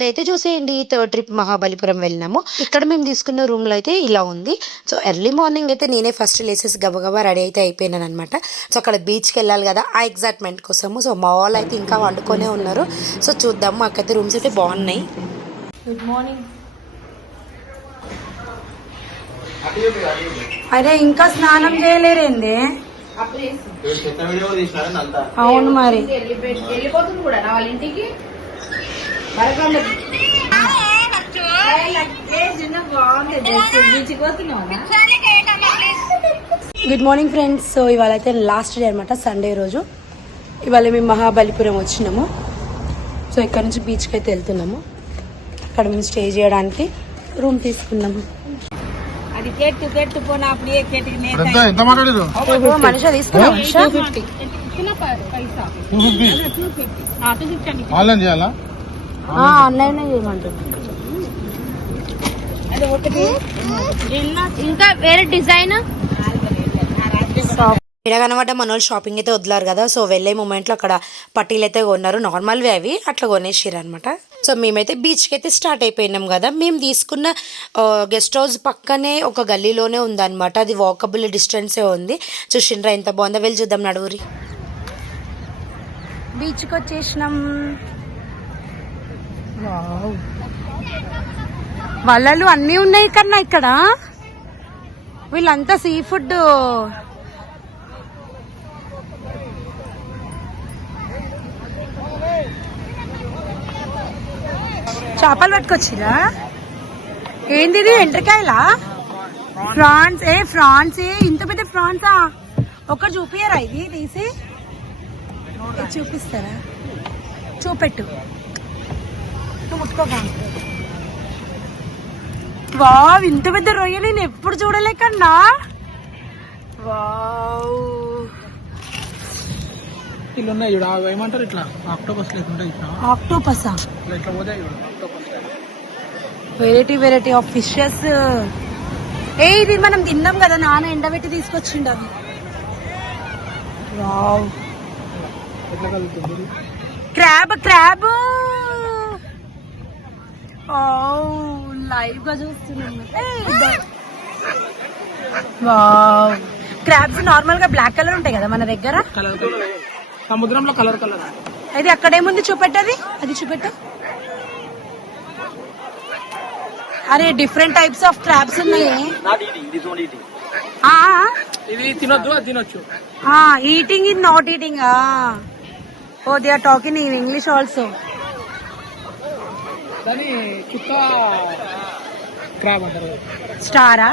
Day అయితే చూసేయండి. Third trip Mahabalipuram వెళ్ళినాము. ఇక్కడ మేము తీసుకున్న రూమ్లో అయితే ఇలా ఉంది. సో ఎర్లీ మార్నింగ్ అయితే నేనే ఫస్ట్ లేసేసి గబగబా రెడీ అయితే అయిపోయినాను అనమాట. సో అక్కడ బీచ్కి వెళ్ళాలి కదా, ఆ ఎగ్జైట్మెంట్ కోసము. సో మా వాళ్ళు అయితే ఇంకా వండుకొనే ఉన్నారు. సో చూద్దాము. మాకైతే రూమ్స్ అయితే బాగున్నాయి. Good morning. అరే ఇంకా స్నానం చేయలేరేంది? అవును మరి. వెళ్ళిపోతుంది కూడా నా వాళ్ళ ఇంటికి. Good morning friends. సో ఇవాళ అయితే లాస్ట్ డే అనమాట, సండే రోజు. ఇవాళ మేము మహాబలిపురం వచ్చినాము. సో ఇక్కడ నుంచి బీచ్కి అయితే వెళ్తున్నాము. అక్కడ మేము స్టే చేయడానికి రూమ్ తీసుకున్నాము. అది కేట్టు కేట్టు పోనా అప్పుడు ఏ కేట్టుకి మనిషి తీసుకున్నాం. ఆన్లైన్ చేయమంటుంది. ఇంకా వేరే డిజైన్ ఇక్కడ కనబడ్డ మన వాళ్ళు షాపింగ్ అయితే వదిలారు కదా. సో వెళ్ళే మూమెంట్లో అక్కడ పట్టీలు అయితే కొన్నారు. నార్మల్వి అవి అట్లా కొనేసారు అనమాట. సో మేమైతే బీచ్కి అయితే స్టార్ట్ అయిపోయినాం కదా. మేము తీసుకున్న గెస్ట్ హౌస్ పక్కనే ఒక గల్లీలోనే ఉందన్నమాట. అది వాకబుల్ డిస్టెన్సే ఉంది. చూసిండ్రా ఎంత బాగుందో. వెళ్ళి చూద్దాం నడువురి. బీచ్కి వచ్చేసినాం. వలలు అన్నీ ఉన్నాయి కన్నా ఇక్కడ. వీళ్ళంతా సీ ఫుడ్. చేపలు పట్టుకొచ్చిరా? ఏంది ఇది? ఎండ్రకాయలా? ఫ్రాన్స్. ఫ్రాన్స్ ఇంత పెద్ద ఫ్రాన్సా? ఒకటి చూపియరా? ఇది తీసి చూపిస్తారా? చూపెట్టు. నువ్వు ముట్టుకోగా. వావ్, ఇంత పెద్ద రొయ్య నేను ఎప్పుడు చూడలేకన్నా. వావ్, ఏమంటారు ఇట్లా ఆక్టోపస్ లేకుంటే ఆక్టోపసా? Variety variety of fishes. ఇది మనం తిన్నాం కదా, నాన్న ఎండబెట్టి తీసుకొచ్చిండు అవి. Wow, crab crab. లైవ్ గా చూస్తున్నాం. వావ్, క్రాబ్స్ నార్మల్ గా బ్లాక్ కలర్ ఉంటాయి కదా మన దగ్గర. సముద్రంలో కలర్ కలర్. అది అక్కడేముంది చూపెట్టది. అది చూపెట్టు. అరే డిఫరెంట్ టైప్స్ ఆఫ్ క్రాబ్స్ ఉన్నాయి. Eating in not eating. Oh they are talking in English also. స్టారా?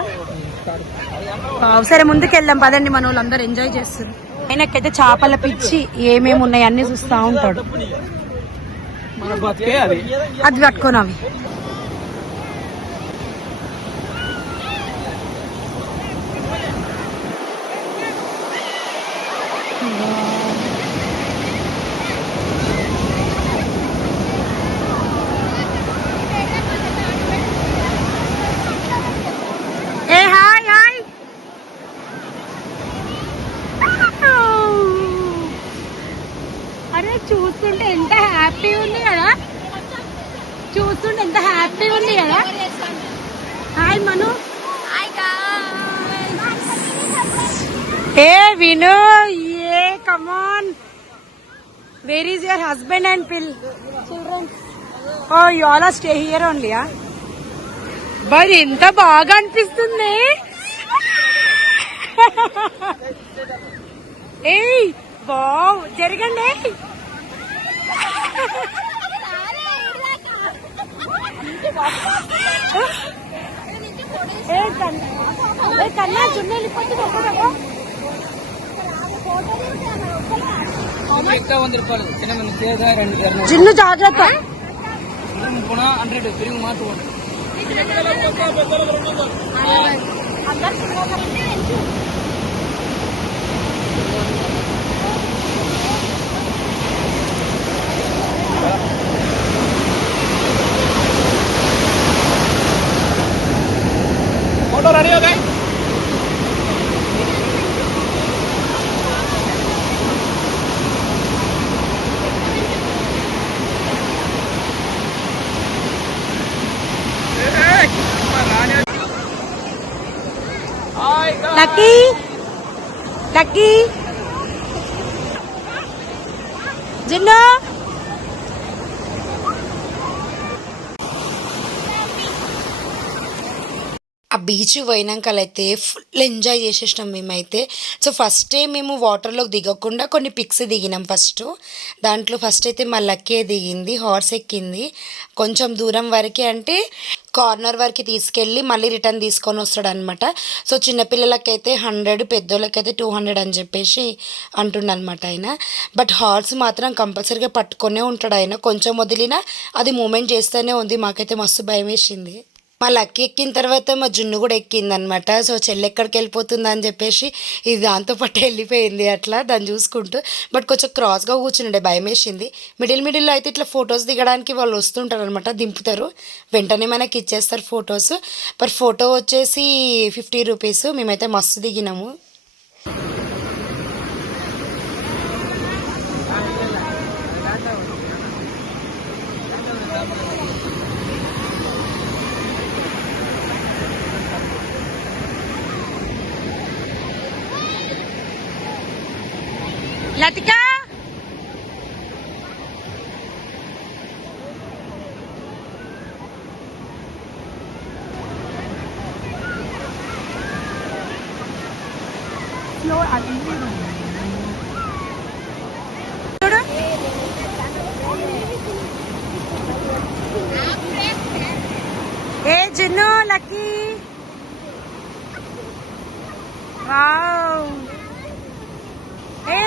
సరే ముందుకు వెళ్దాం పదండి. మన వాళ్ళందరూ ఎంజాయ్ చేస్తారు. ఆయనకైతే చేపల పిచ్చి. ఏమేమి ఉన్నాయి అన్ని చూస్తా ఉంటాడు. అది పట్టుకోను అవి. చూస్తుంటే ఎంత హ్యాపీ ఉంది కదా. చూస్తుంటే ఎంత హ్యాపీ ఉంది కదా. హాయ్ మను. ఏ విను. ఏ come on. Where is your husband and children? Oh you all are stay here only. But ఎంత బాగా అనిపిస్తుంది. ఏయ్ బావ్, జరగండి. కన్నా జున్ను వెళ్ళిపోతుంది. జున్ను జాగ్రత్త. फोटो रेडी हो गए? లక్కీ జిన్ను ఆ బీచ్ పోయినాకలైతే ఫుల్ ఎంజాయ్ చేసేసినాం మేమైతే. సో ఫస్టే మేము వాటర్లోకి దిగకుండా కొన్ని పిక్స్ దిగినాం ఫస్ట్. దాంట్లో ఫస్ట్ అయితే మా లక్కీ దిగింది, హార్స్ ఎక్కింది. కొంచెం దూరం వరకే అంటే కార్నర్ వరకు తీసుకెళ్ళి మళ్ళీ రిటర్న్ తీసుకొని వస్తాడు అనమాట. సో చిన్నపిల్లలకైతే 100, పెద్దోళ్ళకైతే 200 అని చెప్పేసి అంటుండనమాట ఆయన. బట్ హార్స్ మాత్రం కంపల్సరీగా పట్టుకొనే ఉంటాడు ఆయన. కొంచెం వదిలినా అది మూమెంట్ చేస్తూనే ఉంది. మాకైతే మస్తు భయం వేసింది. మా లక్కీ ఎక్కిన తర్వాత మా జున్ను కూడా ఎక్కిందనమాట. సో చెల్లి ఎక్కడికి వెళ్ళిపోతుందా అని చెప్పేసి ఇది దాంతో పాటు వెళ్ళిపోయింది అట్లా దాన్ని చూసుకుంటూ. బట్ కొంచెం క్రాస్గా కూర్చుండే, భయం వేసింది. మిడిల్లో అయితే ఇట్లా ఫొటోస్ దిగడానికి వాళ్ళు వస్తుంటారు అనమాట, దింపుతారు, వెంటనే మనకి ఇచ్చేస్తారు ఫొటోస్. పర్ ఫోటో వచ్చేసి 50 రూపీస్. మేమైతే మస్తు దిగినాము. లతిక చూడు ఏ జిన్ను లక్కీ వావ్ ఏ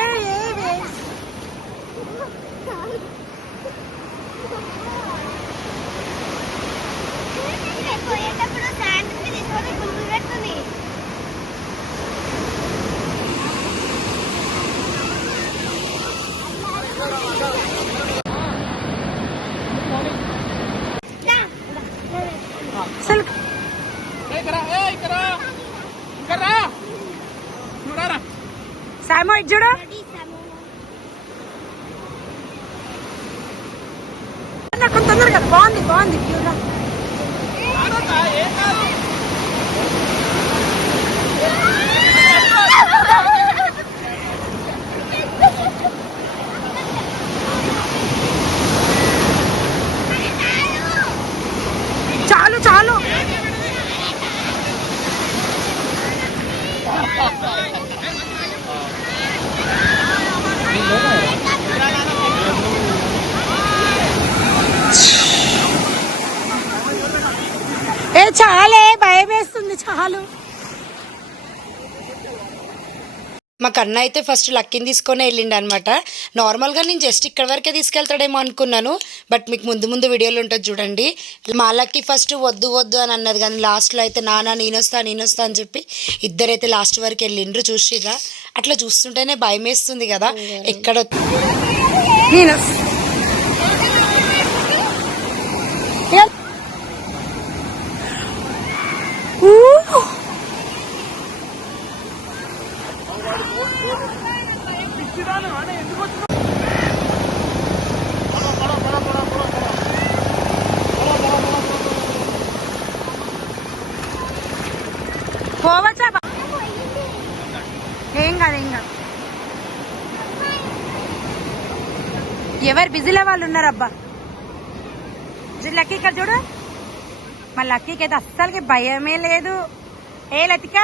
పోయేటప్పుడు శాండ్విచ్ తీసుకొని గుండు పెడుతుంది. అసలు సామో ఇది చూడు నాకు తొందరగా బాగుంది క్యూరా. చాలు ఏ చాలే, భయం వేస్తుంది చాలు. మా కన్న అయితే ఫస్ట్ లక్కీని తీసుకొని వెళ్ళిండు అనమాట. నార్మల్గా నేను జస్ట్ ఇక్కడ వరకే తీసుకెళ్తాడేమో అనుకున్నాను. బట్ మీకు ముందు వీడియోలు ఉంటుంది చూడండి. మా లక్కీ ఫస్ట్ వద్దు అని అన్నది, కానీ లాస్ట్లో అయితే నాన్న నేనొస్తా అని చెప్పి ఇద్దరైతే లాస్ట్ వరకు వెళ్ళిండ్రు. చూసిరా, అట్లా చూస్తుంటేనే భయం వేస్తుంది కదా ఎక్కడ. పోవచ్చా? ఏం కాదు ఎవరు బిజీలో వాళ్ళు ఉన్నారబ్బా. లక్కీ ఇక్కడ చూడు, మా లక్కీకి అయితే అస్సలకి భయమే లేదు. ఏ లతిక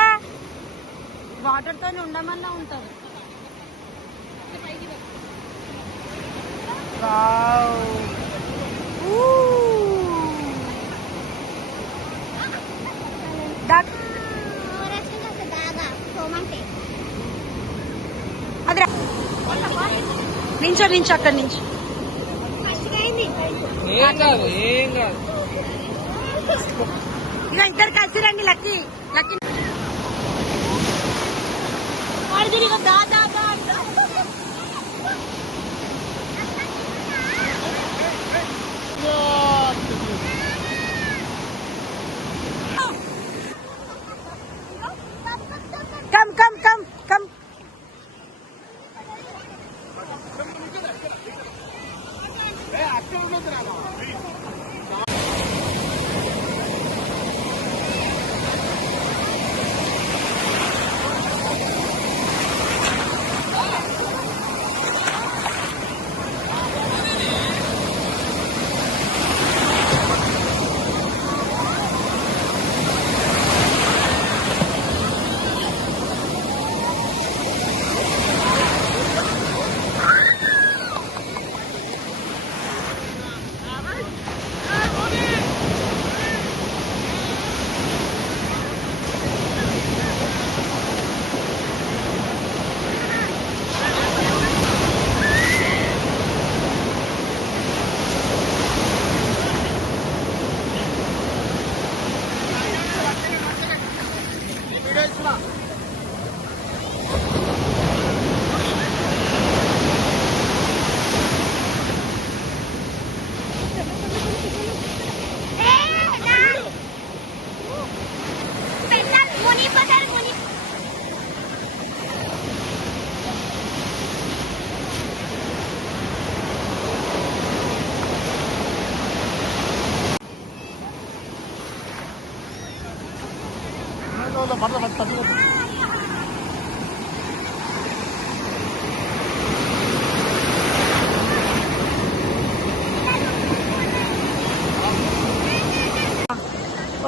వాటర్తోనే ఉండమన్నా ఉంటుంది. అది నించో అక్కడి నుంచి. ఇక ఇద్దరు కలిసి రండి. లక్కీ కమ్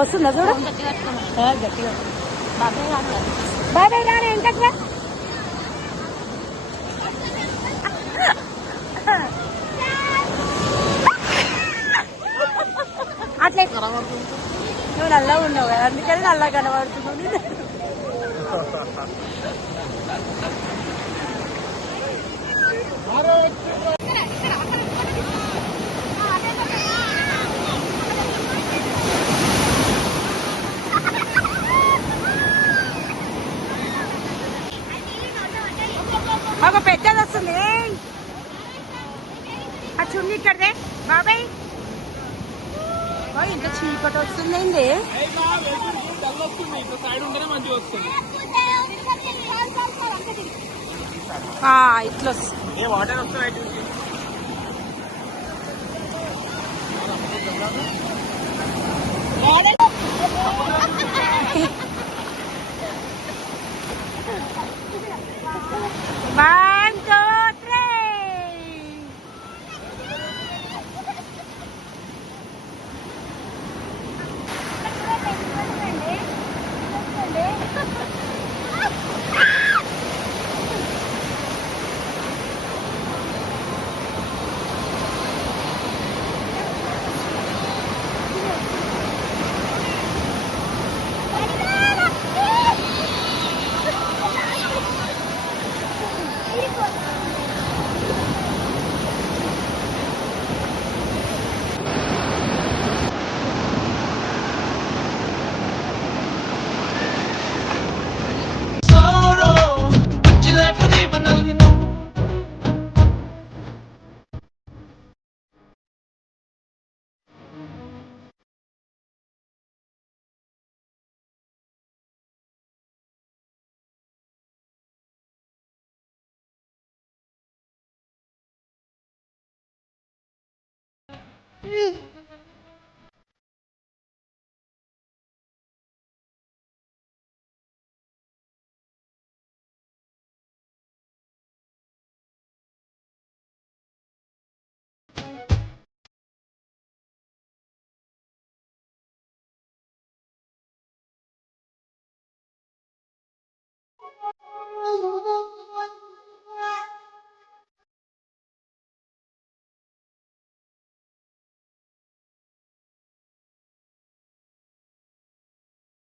వస్తుందా చూడు గట్టిగా బాబాయ్ రారా వెంకట్రా అట్లే నువ్వు నల్లా ఉన్నావు కదా అందుకని నల్లా కనబడుతున్నావు ఒక పెద్దది వస్తుంది ఆ చున్నీ ఇక్కడదే బాబాయ్ ఇంత చీకటి వస్తుందండి సైడ్ ఉంటేనే మంచిగా వస్తుంది. ఇట్లా వస్తుంది వాటర్ వస్తున్నాయి. One, two, three.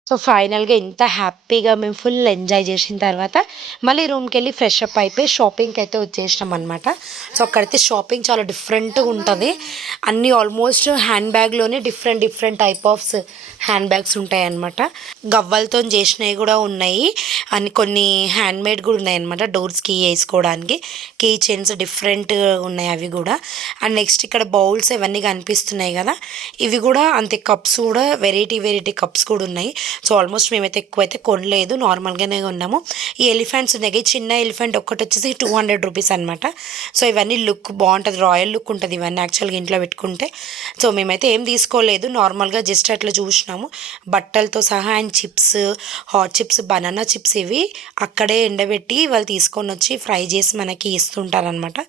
సో ఫైనల్గా ఇంత హ్యాపీగా మేము ఫుల్ ఎంజాయ్ చేసిన తర్వాత మళ్ళీ రూమ్కి వెళ్ళి ఫ్రెష్ అప్ అయిపోయి షాపింగ్కి అయితే వచ్చేసినాం అనమాట. సో అక్కడైతే షాపింగ్ చాలా డిఫరెంట్గా ఉంటుంది. అన్నీ ఆల్మోస్ట్ హ్యాండ్ బ్యాగ్లోనే different type of hand bags ఉంటాయి అన్నమాట. గవ్వలతో చేసినవి కూడా ఉన్నాయి, అన్ని కొన్ని హ్యాండ్ మేడ్ కూడా ఉన్నాయి అనమాట. డోర్స్కి వేసుకోవడానికి కీ చైన్స్ డిఫరెంట్ ఉన్నాయి అవి కూడా. అండ్ నెక్స్ట్ ఇక్కడ బౌల్స్ ఇవన్నీ కనిపిస్తున్నాయి కదా, ఇవి కూడా అంతే. కప్స్ కూడా వెరైటీ కప్స్ కూడా ఉన్నాయి. సో ఆల్మోస్ట్ మేమైతే ఎక్కువైతే కొనలేదు, నార్మల్గానే కొన్నాము. ఈ ఎలిఫెంట్స్ ఉన్నాయి, చిన్న ఎలిఫెంట్ ఒక్కటి వచ్చేసి 200 రూపీస్ అనమాట. సో ఇవన్నీ లుక్ బాగుంటుంది, రాయల్ లుక్ ఉంటుంది ఇవన్నీ యాక్చువల్గా ఇంట్లో పెట్టుకుంటే. సో మేమైతే ఏం తీసుకోలేదు, నార్మల్గా జస్ట్ అట్లా చూసినాము. బట్టలతో సహా and chips, hot chips, banana chips ఇవి అక్కడే ఎండబెట్టి వాళ్ళు తీసుకొని వచ్చి ఫ్రై చేసి మనకి ఇస్తుంటారనమాట.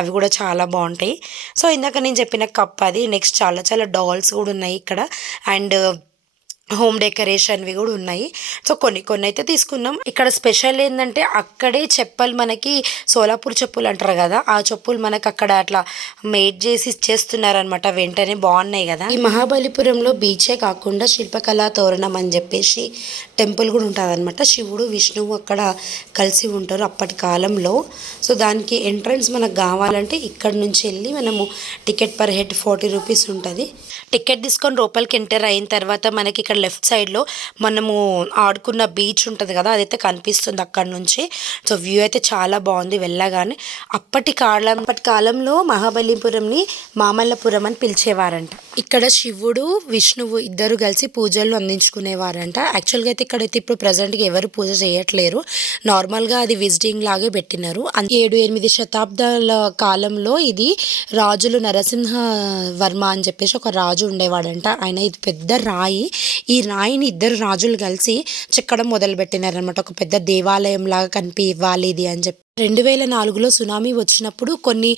అవి కూడా చాలా బాగుంటాయి. సో ఇందాక నేను చెప్పిన కప్ అది. నెక్స్ట్ చాలా డాల్స్ కూడా ఉన్నాయి ఇక్కడ, అండ్ హోమ్ డెకరేషన్వి కూడా ఉన్నాయి. సో కొన్ని అయితే తీసుకున్నాం. ఇక్కడ స్పెషల్ ఏంటంటే అక్కడే చెప్పులు, మనకి సోలాపూర్ చెప్పులు అంటారు కదా, ఆ చెప్పులు మనకు అక్కడ అట్లా మేడ్ చేసి ఇచ్చేస్తున్నారనమాట. వెంటనే బాగున్నాయి కదా. ఈ మహాబలిపురంలో బీచే కాకుండా శిల్పకళా తోరణం అని చెప్పేసి టెంపుల్ కూడా ఉంటుంది అనమాట. శివుడు విష్ణువు అక్కడ కలిసి ఉంటారు అప్పటి కాలంలో. సో దానికి ఎంట్రన్స్ మనకు కావాలంటే ఇక్కడ నుంచి వెళ్ళి మనము టికెట్ పర్ హెడ్ 40 రూపీస్ ఉంటుంది. టికెట్ తీసుకొని లోపలికి ఎంటర్ అయిన తర్వాత మనకి ఇక్కడ లెఫ్ట్ సైడ్లో మనము ఆడుకున్న బీచ్ ఉంటుంది కదా, అదైతే కనిపిస్తుంది అక్కడ నుంచి. సో వ్యూ అయితే చాలా బాగుంది వెళ్ళగానే. అప్పటి కాలంలో మహాబలిపురంని మామల్లపురం అని పిలిచేవారంట. ఇక్కడ శివుడు విష్ణువు ఇద్దరు కలిసి పూజలు అందించుకునేవారంట. యాక్చువల్గా అయితే ఇక్కడైతే ఇప్పుడు ప్రజెంట్గా ఎవరు పూజ చేయట్లేరు, నార్మల్గా అది విజిటింగ్ లాగే పెట్టినారు. 7-8 శతాబ్దాల కాలంలో ఇది రాజులు నరసింహ వర్మ అని చెప్పేసి ఒక రాజు ఉండేవాడంట. ఆయన ఇది పెద్ద రాయి, ఈ రాయిని ఇద్దరు రాజులు కలిసి చెక్కడం మొదలు పెట్టినారనమాట. ఒక పెద్ద దేవాలయం లాగా కనిపివ్వాలి ఇది అని చెప్పి 2004లో సునామీ వచ్చినప్పుడు కొన్ని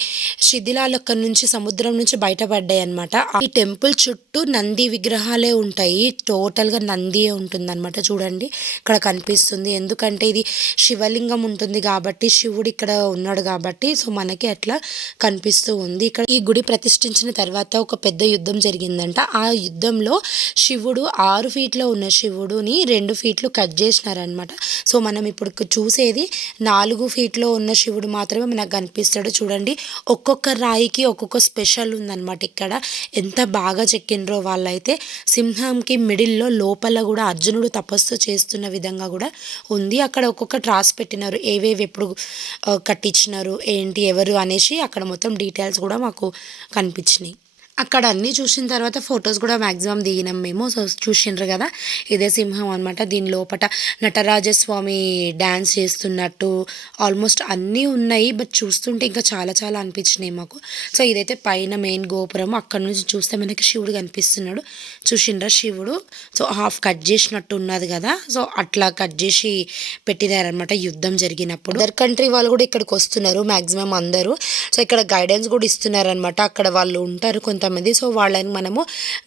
శిథిలాలు అక్కడి నుంచి సముద్రం నుంచి బయటపడ్డాయి అనమాట. ఈ టెంపుల్ చుట్టూ నంది విగ్రహాలే ఉంటాయి, టోటల్గా నందియే ఉంటుంది అనమాట. చూడండి ఇక్కడ కనిపిస్తుంది, ఎందుకంటే ఇది శివలింగం ఉంటుంది కాబట్టి, శివుడు ఇక్కడ ఉన్నాడు కాబట్టి సో మనకి అట్లా కనిపిస్తూ ఉంది. ఇక్కడ ఈ గుడి ప్రతిష్ఠించిన తర్వాత ఒక పెద్ద యుద్ధం జరిగిందంట. ఆ యుద్ధంలో శివుడు 6 ఫీట్లో ఉన్న శివుడుని 2 ఫీట్లు కట్ చేసినారనమాట. సో మనం ఇప్పుడు చూసేది 4 ఫీట్లో ఉన్న శివుడు మాత్రమే మనకు కనిపిస్తాడు. చూడండి ఒక్కొక్క రాయికి ఒక్కొక్క స్పెషల్ ఉందన్నమాట. ఇక్కడ ఎంత బాగా చెక్కినరో వాళ్ళైతే. సింహంకి మిడిల్లో లోపల కూడా అర్జునుడు తపస్సు చేస్తున్న విధంగా కూడా ఉంది. అక్కడ ఒక్కొక్కటి రాసి పెట్టినారు, ఏవేవి ఎప్పుడు కట్టించినారు ఏంటి ఎవరు అనేసి అక్కడ మొత్తం డీటెయిల్స్ కూడా మాకు కనిపించినాయి. అక్కడ అన్నీ చూసిన తర్వాత ఫొటోస్ కూడా మ్యాక్సిమం దిగినాం మేము. సో చూసిండ్రు కదా ఇదే సింహం అనమాట. దీని లోపల నటరాజస్వామి డ్యాన్స్ చేస్తున్నట్టు ఆల్మోస్ట్ అన్నీ ఉన్నాయి, బట్ చూస్తుంటే ఇంకా చాలా చాలా అనిపించినాయి మాకు. సో ఇదైతే పైన మెయిన్ గోపురం, అక్కడ నుంచి చూస్తే మనకి శివుడు కనిపిస్తున్నాడు. చూసిండ్రా శివుడు సో హాఫ్ కట్ చేసినట్టు ఉన్నది కదా, సో అట్లా కట్ చేసి పెట్టినారనమాట యుద్ధం జరిగినప్పుడు. అదర్ కంట్రీ వాళ్ళు కూడా ఇక్కడికి వస్తున్నారు మ్యాక్సిమం అందరూ. సో ఇక్కడ గైడెన్స్ కూడా ఇస్తున్నారనమాట. అక్కడ వాళ్ళు ఉంటారు కొంతమంది, సో వాళ్ళని మనము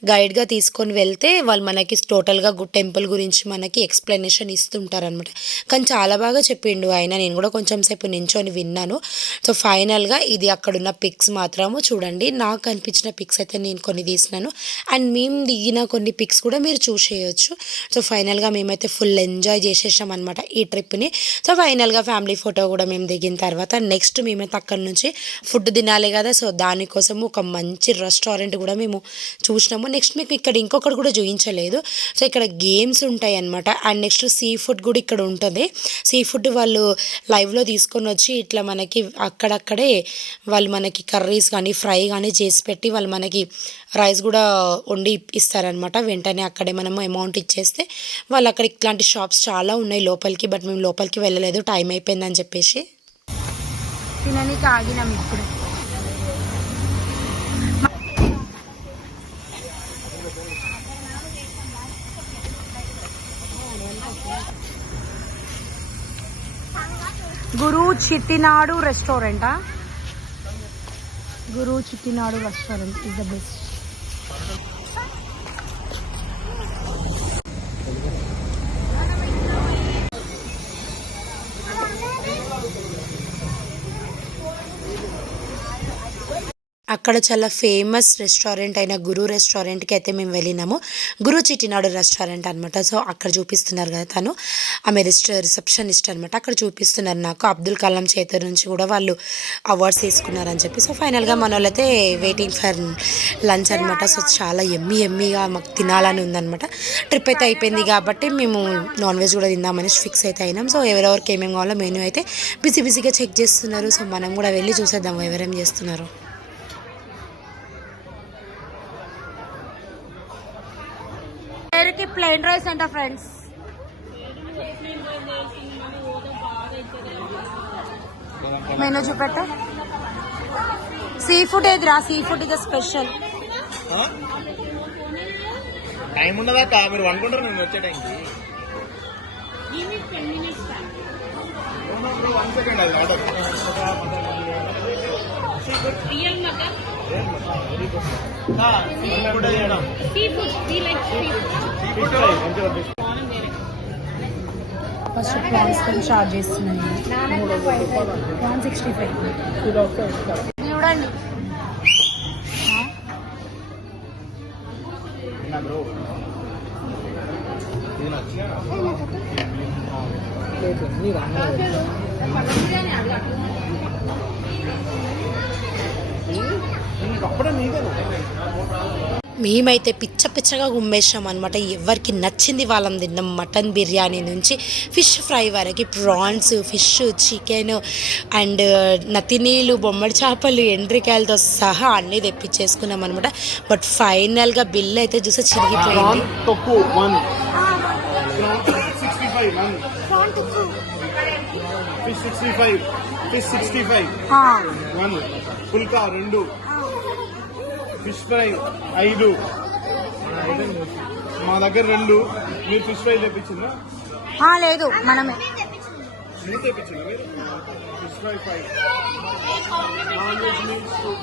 గైడ్గా తీసుకొని వెళ్తే వాళ్ళు మనకి టోటల్గా టెంపుల్ గురించి మనకి ఎక్స్ప్లెనేషన్ ఇస్తుంటారనమాట. కానీ చాలా బాగా చెప్పిండు ఆయన, నేను కూడా కొంచెం సేపు నించొని విన్నాను. సో ఫైనల్గా ఇది అక్కడున్న పిక్స్ మాత్రము చూడండి. నాకు కనిపించిన పిక్స్ అయితే నేను కొన్ని తీసినాను, అండ్ మేము దిగిన కొన్ని పిక్స్ కూడా మీరు చూసేయచ్చు. సో ఫైనల్గా మేమైతే ఫుల్ ఎంజాయ్ చేసేసాం అనమాట ఈ ట్రిప్ని. సో ఫైనల్గా ఫ్యామిలీ ఫోటో కూడా మేము దిగిన తర్వాత నెక్స్ట్ మేమైతే అక్కడ నుంచి ఫుడ్ తినాలి కదా, సో దానికోసం ఒక మంచి రెస్టారెంట్ కూడా మేము చూసినాము. నెక్స్ట్ మీకు ఇక్కడ ఇంకొకటి కూడా చూపించలేదు. సో ఇక్కడ గేమ్స్ ఉంటాయి అన్నమాట. అండ్ నెక్స్ట్ సీ ఫుడ్ కూడా ఇక్కడ ఉంటుంది. సీ ఫుడ్ వాళ్ళు లైవ్లో తీసుకొని వచ్చి ఇట్లా మనకి అక్కడక్కడే వాళ్ళు మనకి కర్రీస్ కానీ ఫ్రై కానీ చేసి పెట్టి వాళ్ళు మనకి రైస్ కూడా వండి ఇస్తారనమాట. వెంటనే అక్కడే మనము అమౌంట్ ఇచ్చేస్తే వాళ్ళు అక్కడ ఇట్లాంటి షాప్స్ చాలా ఉన్నాయి లోపలికి, బట్ మేము లోపలికి వెళ్ళలేదు, టైం అయిపోయిందని చెప్పేసి. తిననీకి ఆగినాం ఇప్పుడు. గురు చిట్టినాడు రెస్టారెంటా? గురు Chettinad restaurant is the best. అక్కడ చాలా ఫేమస్ రెస్టారెంట్ అయిన గురు రెస్టారెంట్కి అయితే మేము వెళ్ళినాము. గురు చిట్టినాడు రెస్టారెంట్ అనమాట. సో అక్కడ చూపిస్తున్నారు కదా, తను ఆమె రిసెప్షనిస్ట్ అనమాట. అక్కడ చూపిస్తున్నారు నాకు అబ్దుల్ కలాం చేతి నుంచి కూడా వాళ్ళు అవార్డ్స్ తీసుకున్నారని చెప్పి. సో ఫైనల్గా మన వాళ్ళైతే వెయిటింగ్ ఫర్ లంచ్ అనమాట. సో చాలా ఎమ్మీగా మాకు తినాలని ఉందనమాట. ట్రిప్ అయితే అయిపోయింది కాబట్టి మేము నాన్ వెజ్ కూడా తిందామని ఫిక్స్ అయితే అయినాం. సో ఎవరెవరికి ఏమేమి కావాలో మెనూ అయితే బిజీగా చెక్ చేస్తున్నారు. సో మనం కూడా వెళ్ళి చూసేద్దాము ఎవరేం చేస్తున్నారు. ప్లెయిన్ రైస్ అంట ఫ్రెండ్స్. మెనూ చూపెట్ట. సీ ఫుడ్ ఏదిరా? సీ ఫుడ్ ఇది స్పెషల్. టైం ఉండదా మీరు అనుకుంటారు నేను వచ్చే టైంకి. 1 సెకండ్ అది ఆర్డర్. ఫస్ట్ ప్రాన్స్ తో చార్జ్ చేస్తున్నాను. 165 చూడండి. మేమైతే పిచ్చగా గుమ్మేసాం అనమాట. ఎవరికి నచ్చింది వాళ్ళం తిన్నాం. మటన్ బిర్యానీ నుంచి ఫిష్ ఫ్రై వరకు, prawns, fish, chicken and నతినీలు, Bommadi చేపలు, ఎండ్రికాయలతో సహా అన్నీ తెప్పించేసుకున్నాం అనమాట. బట్ ఫైనల్గా బిల్ అయితే చూసి చిరిగిపోయింది. తొక్కు 1 65 ఫిష్ 65 ఫిష్ 65 1 పుల్కా 2 ఫిష్ ఫ్రై 5 మా దగ్గర 2. మీరు ఫిష్ ఫ్రై తెప్పించిందా? లేదు మనమే. నేను తెప్పించింది మీరు fish fry 5 non veg meals 2.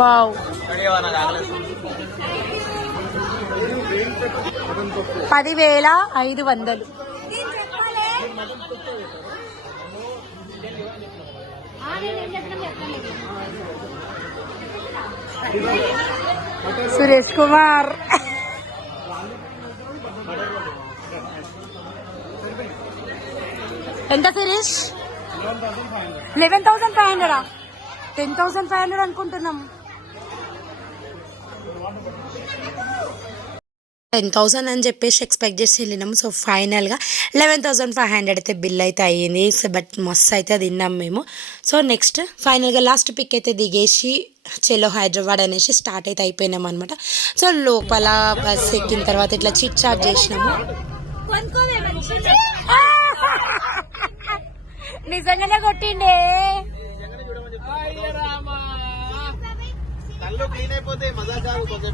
Wow, 10,500. Suresh Kumar ఎంత సురేష్? 11,500. 10,500 అనుకుంటున్నాం. 10,000 అని చెప్పేసి ఎక్స్పెక్ట్ చేసి వెళ్ళినాము. సో ఫైనల్గా 11,500 అయితే బిల్ అయితే అయ్యింది. సో బట్ మస్తు అయితే తిన్నాం మేము. సో నెక్స్ట్ ఫైనల్గా లాస్ట్ పిక్ అయితే దిగేసి చలో హైదరాబాద్ అనేసి స్టార్ట్ అయితే అయిపోయినాం అనమాట. సో లోపల బస్ ఎక్కిన తర్వాత ఇట్లా చిట్ చాట్ చేసినాము. నిజంగానే కొట్టిండే. కళ్ళు క్లీన్ అయిపోతే మజా కాదు కొంచెం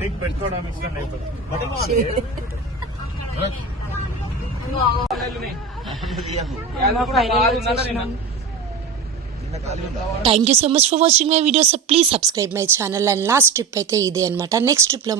నీకు పెట్టుకోవడం ఇష్టం అయిపోతుంది. Thank you so much for watching my videos. Please subscribe my channel. And last trip అయితే ఇదే అనమాట. నెక్స్ట్ ట్రిప్లో